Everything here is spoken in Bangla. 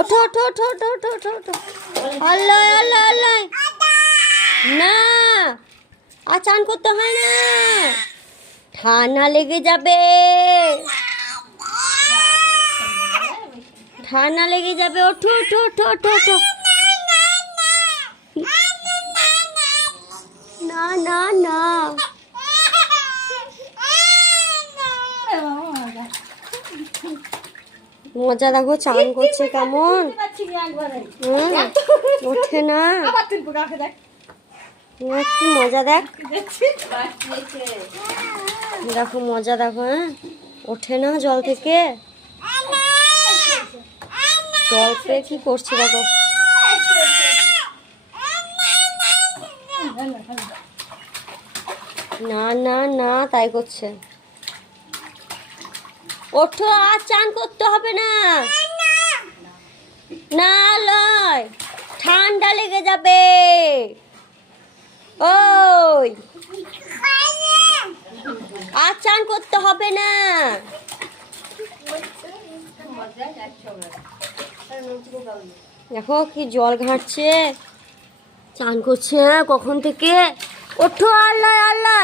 ওঠো ওঠো ওঠো ওঠো ওঠো ওঠো ওঠো। আল্লাহ আল্লাহ আল্লাহ। না। আর চান করতে হয় না। ঠান্ডা লেগে যাবে। ঠান্ডা লেগে যাবে। ওঠো ওঠো ওঠো ওঠো ওঠো। না না না। মজা দেখো চান করছে কেমন? ওঠে না। না, কি মজা দেখ। দেখো মজা দেখো হ্যাঁ? ওঠে না জল থেকে? জল পেয়ে কি করছে দেখো? না না না তাই করছে। ওঠো, আর চান করতে হবে না। না, লয়, ঠান্ডা লেগে যাবে। ওই। আর চান করতে হবে না। দেখো কি জল ঘাঁটছে। চান করছে কখন থেকে? ওঠো আল্লাহ আল্লাহ